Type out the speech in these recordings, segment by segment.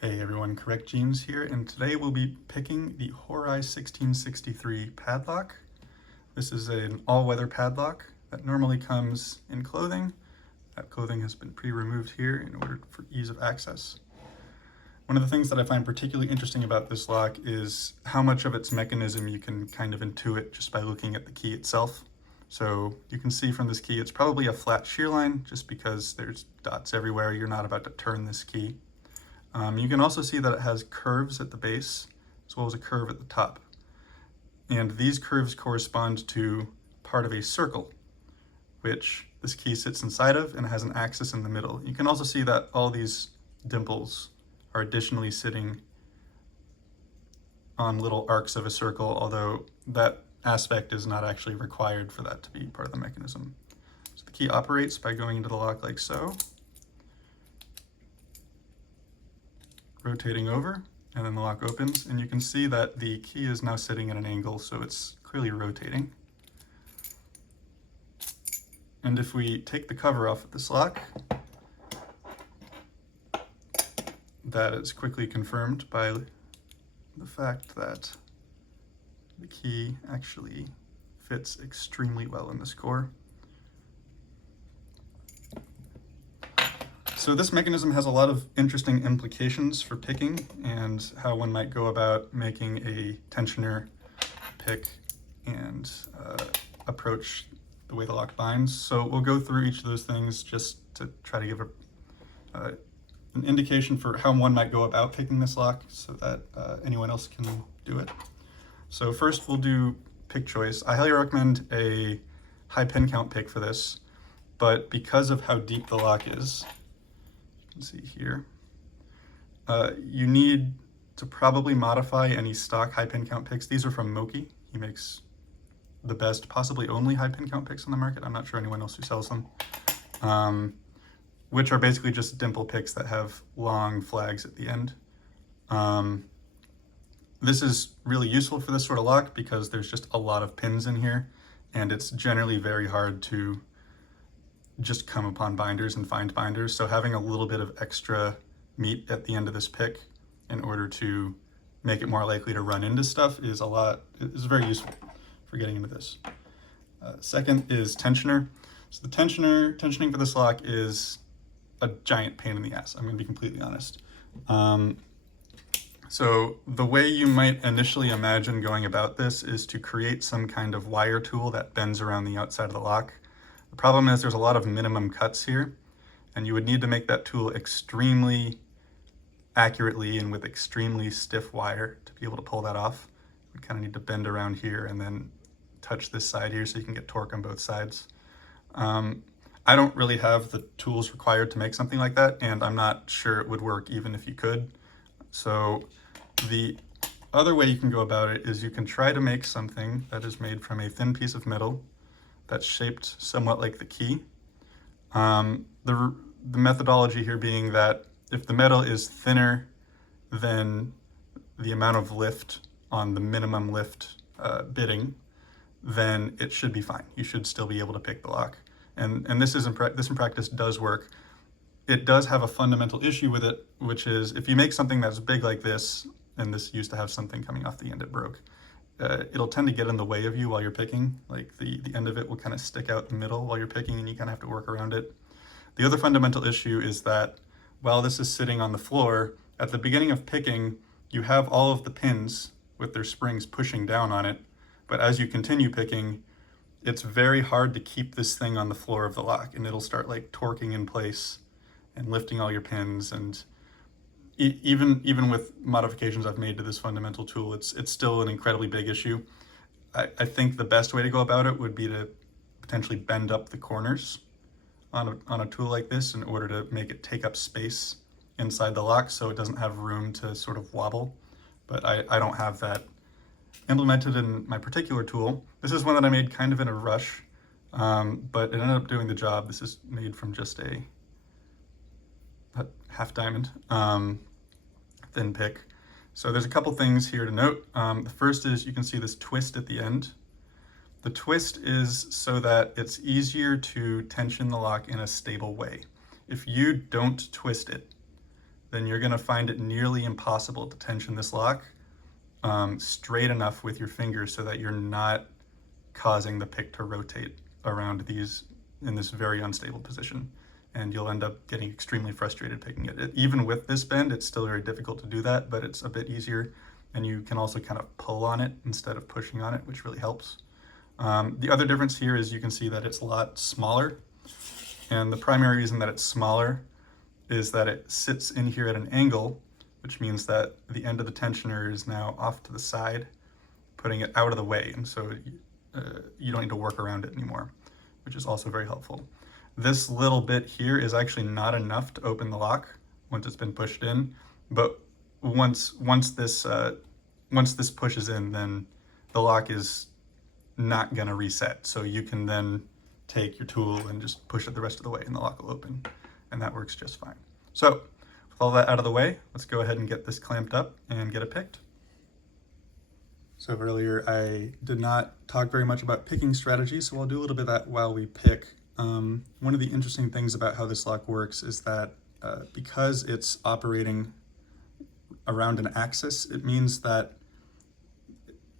Hey everyone, Correct Jeans here, and today we'll be picking the Hori 1663 padlock. This is an all-weather padlock that normally comes in clothing. That clothing has been pre-removed here in order for ease of access. One of the things that I find particularly interesting about this lock is how much of its mechanism you can kind of intuit just by looking at the key itself. So you can see from this key it's probably a flat shear line just because there's dots everywhere. You're not about to turn this key. You can also see that it has curves at the base as well as a curve at the top. And these curves correspond to part of a circle, which this key sits inside of and has an axis in the middle. You can also see that all these dimples are additionally sitting on little arcs of a circle, although that aspect is not actually required for that to be part of the mechanism. So the key operates by going into the lock like so, rotating over, and then the lock opens, and you can see that the key is now sitting at an angle, so it's clearly rotating. And if we take the cover off of this lock, that is quickly confirmed by the fact that the key actually fits extremely well in this core. So this mechanism has a lot of interesting implications for picking and how one might go about making a tensioner pick and approach the way the lock binds. So we'll go through each of those things just to try to give an indication for how one might go about picking this lock so that anyone else can do it. So first we'll do pick choice. I highly recommend a high pin count pick for this, but because of how deep the lock is, see here, you need to probably modify any stock high pin count picks. These are from Moki. He makes the best, possibly only high pin count picks on the market. I'm not sure anyone else who sells them, which are basically just dimple picks that have long flags at the end. This is really useful for this sort of lock because there's just a lot of pins in here, and it's generally very hard to just come upon binders and find binders. So having a little bit of extra meat at the end of this pick in order to make it more likely to run into stuff is very useful for getting into this. Second is tensioner. So the tensioning for this lock is a giant pain in the ass. I'm gonna be completely honest. So the way you might initially imagine going about this is to create some kind of wire tool that bends around the outside of the lock. The problem is there's a lot of minimum cuts here, and you would need to make that tool extremely accurately and with extremely stiff wire to be able to pull that off. You kind of need to bend around here and then touch this side here so you can get torque on both sides. I don't really have the tools required to make something like that, and I'm not sure it would work even if you could. So the other way you can go about it is you can try to make something that is made from a thin piece of metal that's shaped somewhat like the key. The methodology here being that if the metal is thinner than the amount of lift on the minimum lift bitting, then it should be fine. You should still be able to pick the lock. And this in practice does work. It does have a fundamental issue with it, which is if you make something that's big like this, and this used to have something coming off the end, it broke. It'll tend to get in the way of you while you're picking. Like the end of it will kind of stick out the middle while you're picking, and you kind of have to work around it. The other fundamental issue is that while this is sitting on the floor, at the beginning of picking, you have all of the pins with their springs pushing down on it. But as you continue picking, it's very hard to keep this thing on the floor of the lock, and it'll start like torquing in place and lifting all your pins. And even with modifications I've made to this fundamental tool, it's still an incredibly big issue. I think the best way to go about it would be to potentially bend up the corners on a tool like this in order to make it take up space inside the lock so it doesn't have room to sort of wobble. But I don't have that implemented in my particular tool. This is one that I made kind of in a rush, but it ended up doing the job. This is made from just a half diamond thin pick. So there's a couple things here to note. The first is you can see this twist at the end. The twist is so that it's easier to tension the lock in a stable way. If you don't twist it, then you're going to find it nearly impossible to tension this lock straight enough with your fingers so that you're not causing the pick to rotate around these in this very unstable position. And you'll end up getting extremely frustrated picking it. Even with this bend, it's still very difficult to do that, but it's a bit easier. And you can also kind of pull on it instead of pushing on it, which really helps. The other difference here is you can see that it's a lot smaller. And the primary reason that it's smaller is that it sits in here at an angle, which means that the end of the tensioner is now off to the side, putting it out of the way. And so you don't need to work around it anymore, which is also very helpful. This little bit here is actually not enough to open the lock once it's been pushed in, but once this pushes in, then the lock is not gonna reset. So you can then take your tool and just push it the rest of the way and the lock will open, and that works just fine. So with all that out of the way, let's go ahead and get this clamped up and get it picked. So earlier I did not talk very much about picking strategy, so I'll do a little bit of that while we pick. One of the interesting things about how this lock works is that because it's operating around an axis, it means that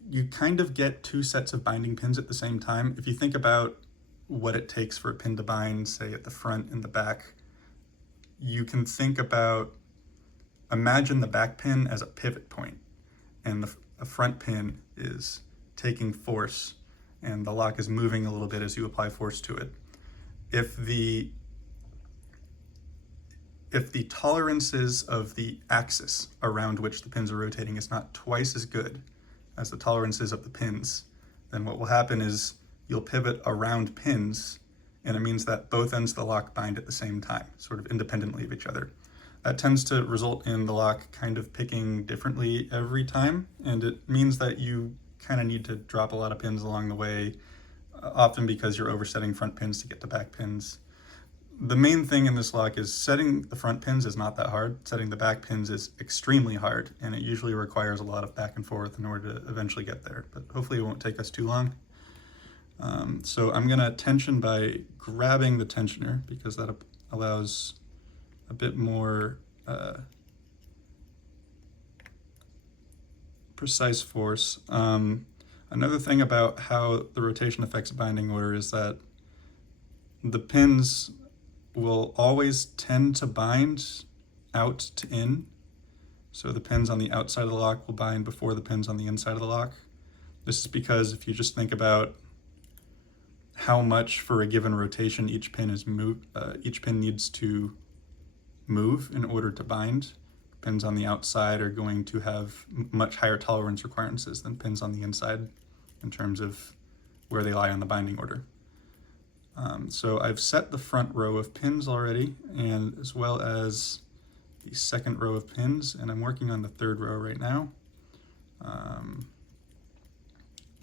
you kind of get two sets of binding pins at the same time. If you think about what it takes for a pin to bind, say at the front and the back, you can think about, imagine the back pin as a pivot point, and the front pin is taking force, and the lock is moving a little bit as you apply force to it. If the tolerances of the axis around which the pins are rotating is not twice as good as the tolerances of the pins, then what will happen is you'll pivot around pins, and it means that both ends of the lock bind at the same time, sort of independently of each other. That tends to result in the lock kind of picking differently every time, and it means that you kind of need to drop a lot of pins along the way, often because you're oversetting front pins to get to back pins. The main thing in this lock is setting the front pins is not that hard. Setting the back pins is extremely hard, and it usually requires a lot of back and forth in order to eventually get there, but hopefully it won't take us too long. So I'm gonna tension by grabbing the tensioner because that allows a bit more precise force. Another thing about how the rotation affects binding order is that the pins will always tend to bind out to in. So the pins on the outside of the lock will bind before the pins on the inside of the lock. This is because if you just think about how much for a given rotation each pin needs to move in order to bind, pins on the outside are going to have much higher tolerance requirements than pins on the inside in terms of where they lie on the binding order. So I've set the front row of pins already, and as well as the second row of pins, and I'm working on the third row right now.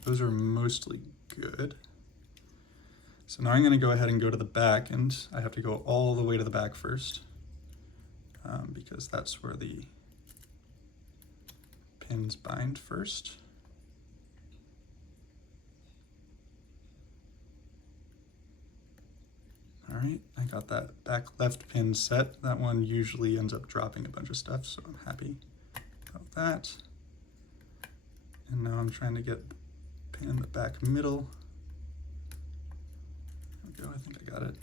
Those are mostly good. So now I'm going to go ahead and go to the back, and I have to go all the way to the back first, because that's where the pins bind first. All right, I got that back left pin set. That one usually ends up dropping a bunch of stuff, so I'm happy about that. And now I'm trying to get the pin in the back middle. There we go, I think I got it.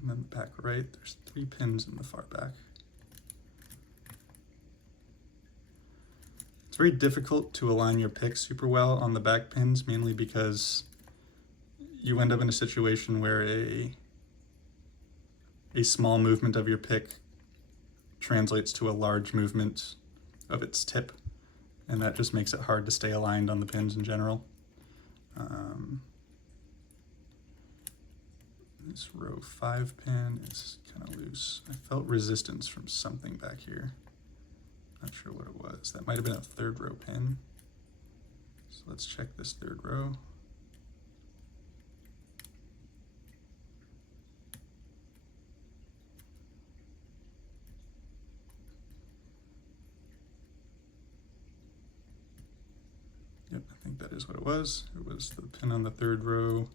And then back right, there's 3 pins in the far back. It's very difficult to align your pick super well on the back pins, mainly because you end up in a situation where a small movement of your pick translates to a large movement of its tip, and that just makes it hard to stay aligned on the pins in general. This row 5 pin is kind of loose. I felt resistance from something back here. Not sure what it was. That might have been a third row pin. So let's check this third row. Yep, I think that is what it was. It was the pin on the third row,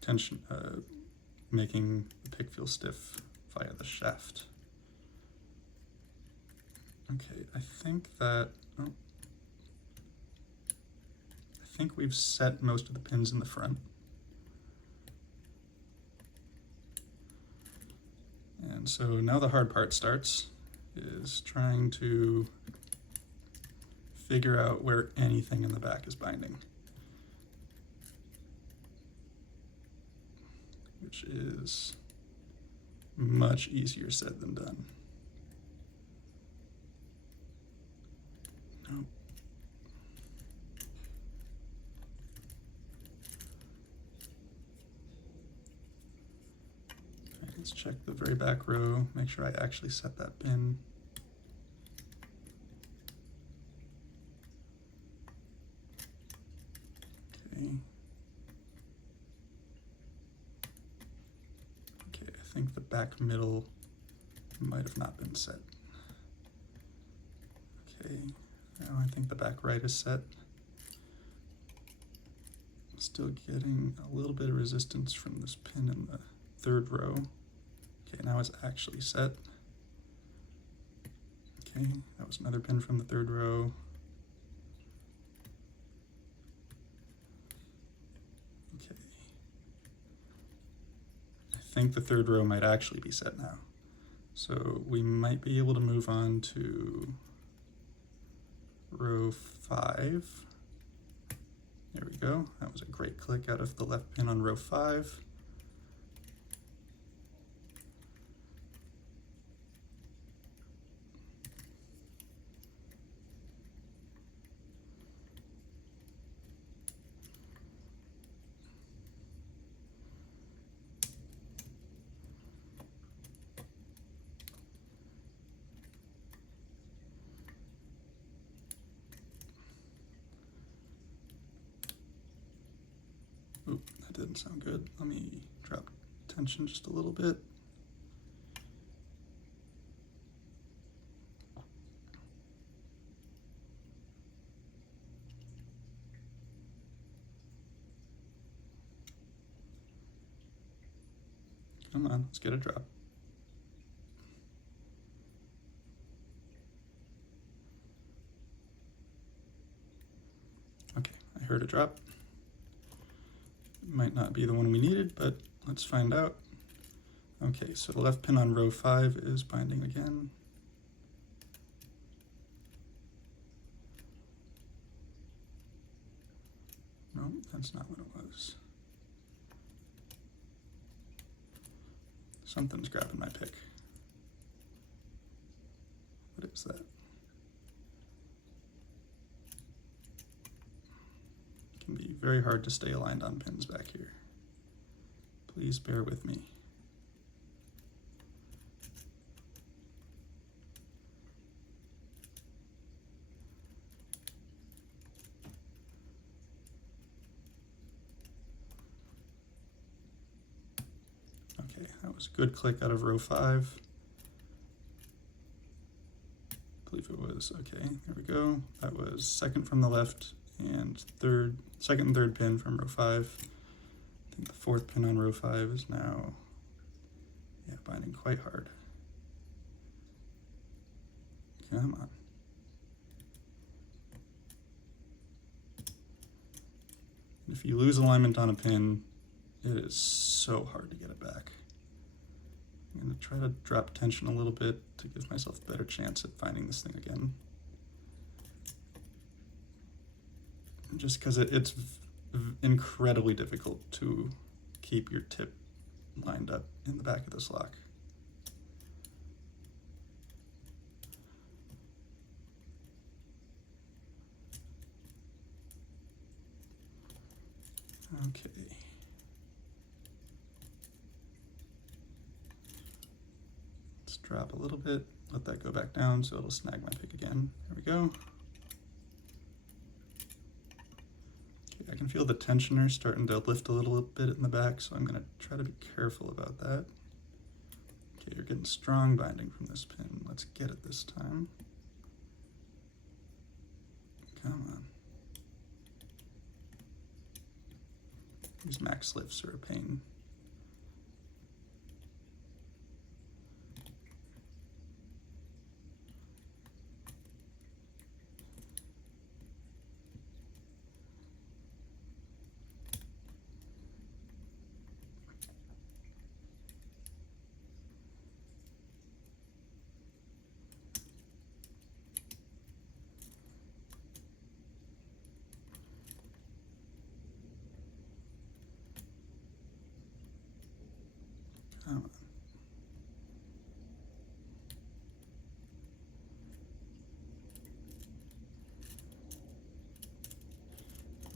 tension, making the pick feel stiff via the shaft. Okay, I think we've set most of the pins in the front. And so now the hard part starts, is trying to figure out where anything in the back is binding, which is much easier said than done. Nope. Okay, let's check the very back row, make sure I actually set that pin. Okay, I think the back middle might have not been set. Okay, now I think the back right is set. Still getting a little bit of resistance from this pin in the third row. Okay, now it's actually set. Okay, that was another pin from the third row. Okay. I think the third row might actually be set now. So we might be able to move on to row 5. There we go. That was a great click out of the left pin on row 5. Oop, that didn't sound good. Let me drop tension just a little bit. Come on, let's get a drop. Okay, I heard a drop. Might not be the one we needed, but let's find out. Okay, so the left pin on row 5 is binding again. No, that's not what it was. Something's grabbing my pick. What is that? It can be very hard to stay aligned on pins back here. Please bear with me. Okay, that was a good click out of row 5. I believe it was, okay, there we go. That was second from the left and second and third pin from row 5. I think the fourth pin on row 5 is now, yeah, binding quite hard. Come on. If you lose alignment on a pin, it is so hard to get it back. I'm going to try to drop tension a little bit to give myself a better chance at finding this thing again. Just because it's incredibly difficult to keep your tip lined up in the back of this lock. Okay. Let's drop a little bit, let that go back down so it'll snag my pick again. There we go. Okay, I can feel the tensioner starting to lift a little bit in the back, so I'm going to try to be careful about that. Okay, you're getting strong binding from this pin. Let's get it this time. Come on. These max lifts are a pain.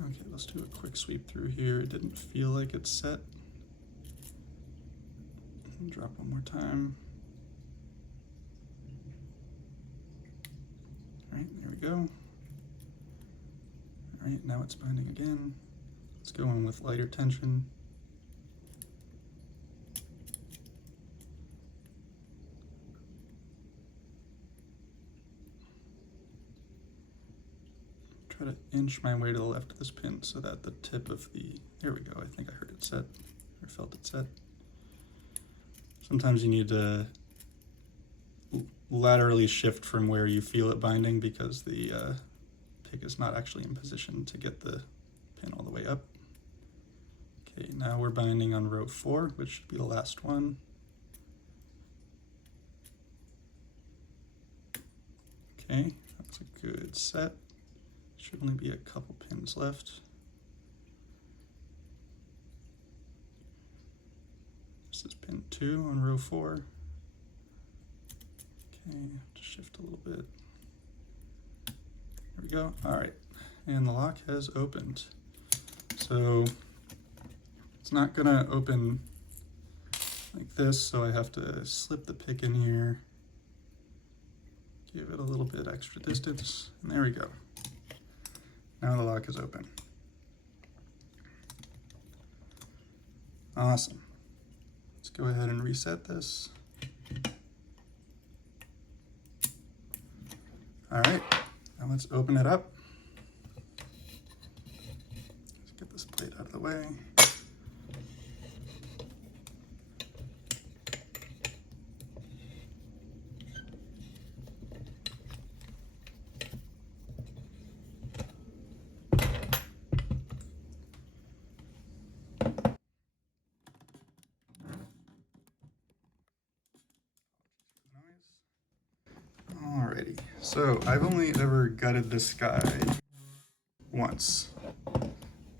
Okay, let's do a quick sweep through here. It didn't feel like it's set. Drop one more time. All right, there we go. All right, now it's binding again. Let's go in with lighter tension. Try to inch my way to the left of this pin so that the tip of the, there we go, I think I heard it set, or felt it set. Sometimes you need to laterally shift from where you feel it binding because the pick is not actually in position to get the pin all the way up. Okay, now we're binding on row 4, which should be the last one. Okay, that's a good set. Should only be a couple pins left. This is pin 2 on row 4. Okay, just shift a little bit. There we go. All right, and the lock has opened. So it's not gonna open like this, so I have to slip the pick in here, give it a little bit extra distance, and there we go. Now the lock is open. Awesome. Let's go ahead and reset this. All right, now let's open it up. Let's get this plate out of the way. Alrighty, so I've only ever gutted this guy once.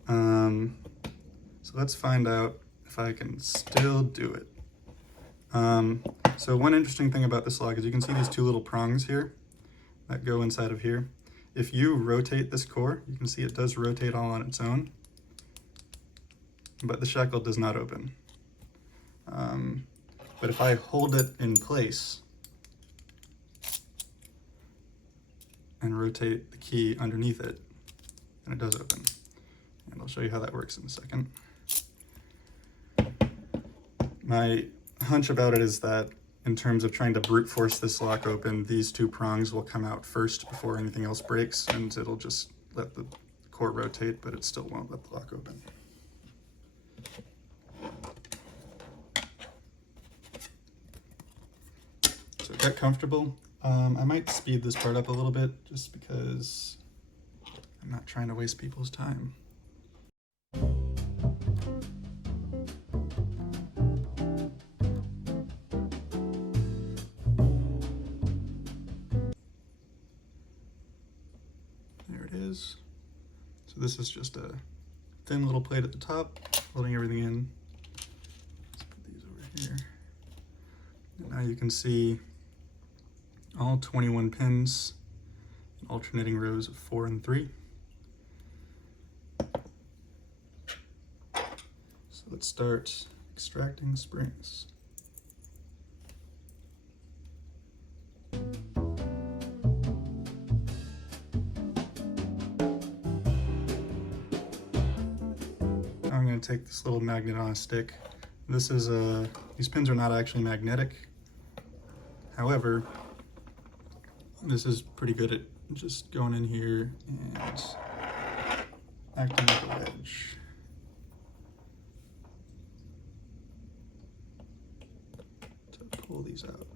So let's find out if I can still do it. So one interesting thing about this log is you can see these two little prongs here that go inside of here. If you rotate this core, you can see it does rotate all on its own, but the shackle does not open. But if I hold it in place and rotate the key underneath it, then it does open. And I'll show you how that works in a second. My hunch about it is that in terms of trying to brute force this lock open, these two prongs will come out first before anything else breaks, and it'll just let the core rotate, but it still won't let the lock open. So get comfortable. I might speed this part up a little bit just because I'm not trying to waste people's time. There it is. So this is just a thin little plate at the top, holding everything in. Let's put these over here. And now you can see all 21 pins in alternating rows of 4 and 3. So let's start extracting springs. I'm going to take this little magnet on a stick. This is these pins are not actually magnetic. However, this is pretty good at just going in here and acting like a wedge. To pull these out.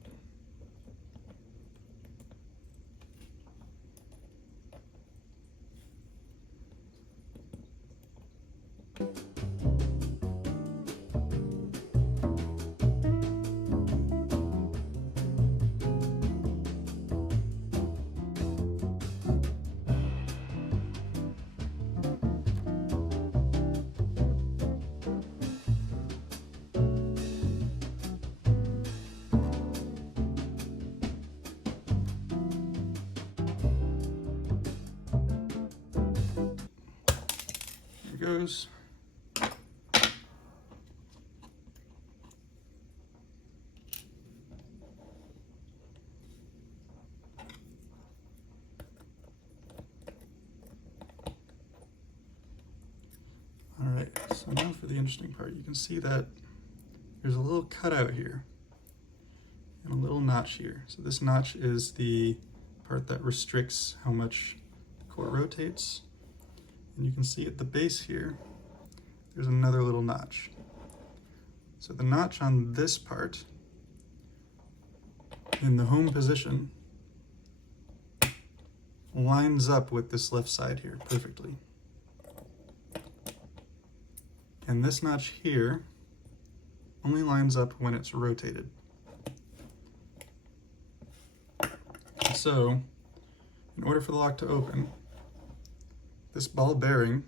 goes. All right, so now for the interesting part. You can see that there's a little cutout here and a little notch here. So this notch is the part that restricts how much the core rotates. And you can see at the base here, there's another little notch. So the notch on this part in the home position lines up with this left side here perfectly. And this notch here only lines up when it's rotated. So, in order for the lock to open, this ball bearing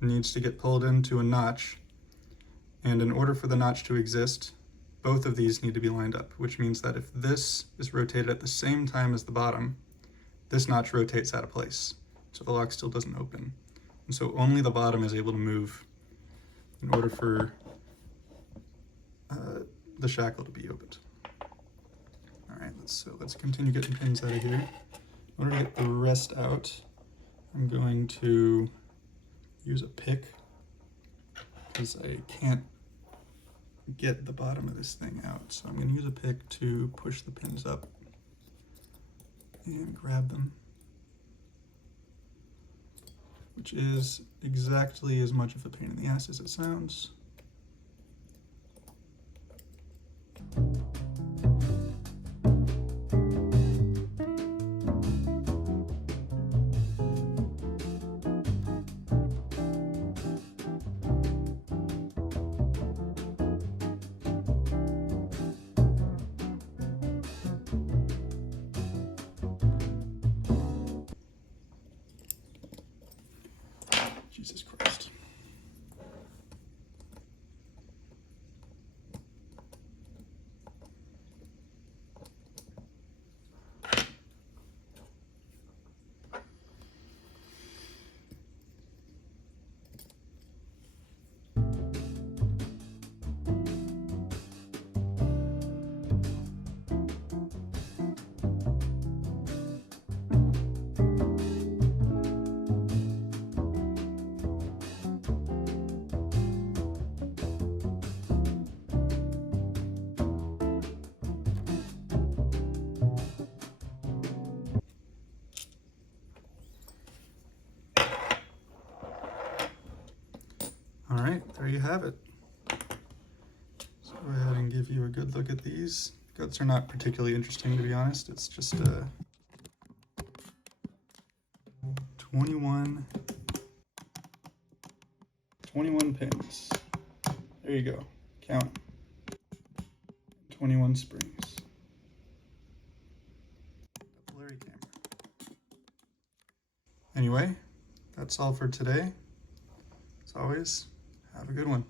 needs to get pulled into a notch, and in order for the notch to exist, both of these need to be lined up, which means that if this is rotated at the same time as the bottom, this notch rotates out of place, so the lock still doesn't open. And so only the bottom is able to move in order for the shackle to be opened. All right, let's continue getting pins out of here. In order to get the rest out, I'm going to use a pick because I can't get the bottom of this thing out. So I'm going to use a pick to push the pins up and grab them, which is exactly as much of a pain in the ass as it sounds. Jesus Christ. All right, there you have it. So go ahead and give you a good look at these. Guts are not particularly interesting, to be honest. It's just 21 pins. There you go. Count. 21 springs. A blurry camera. Anyway, that's all for today. As always, have a good one.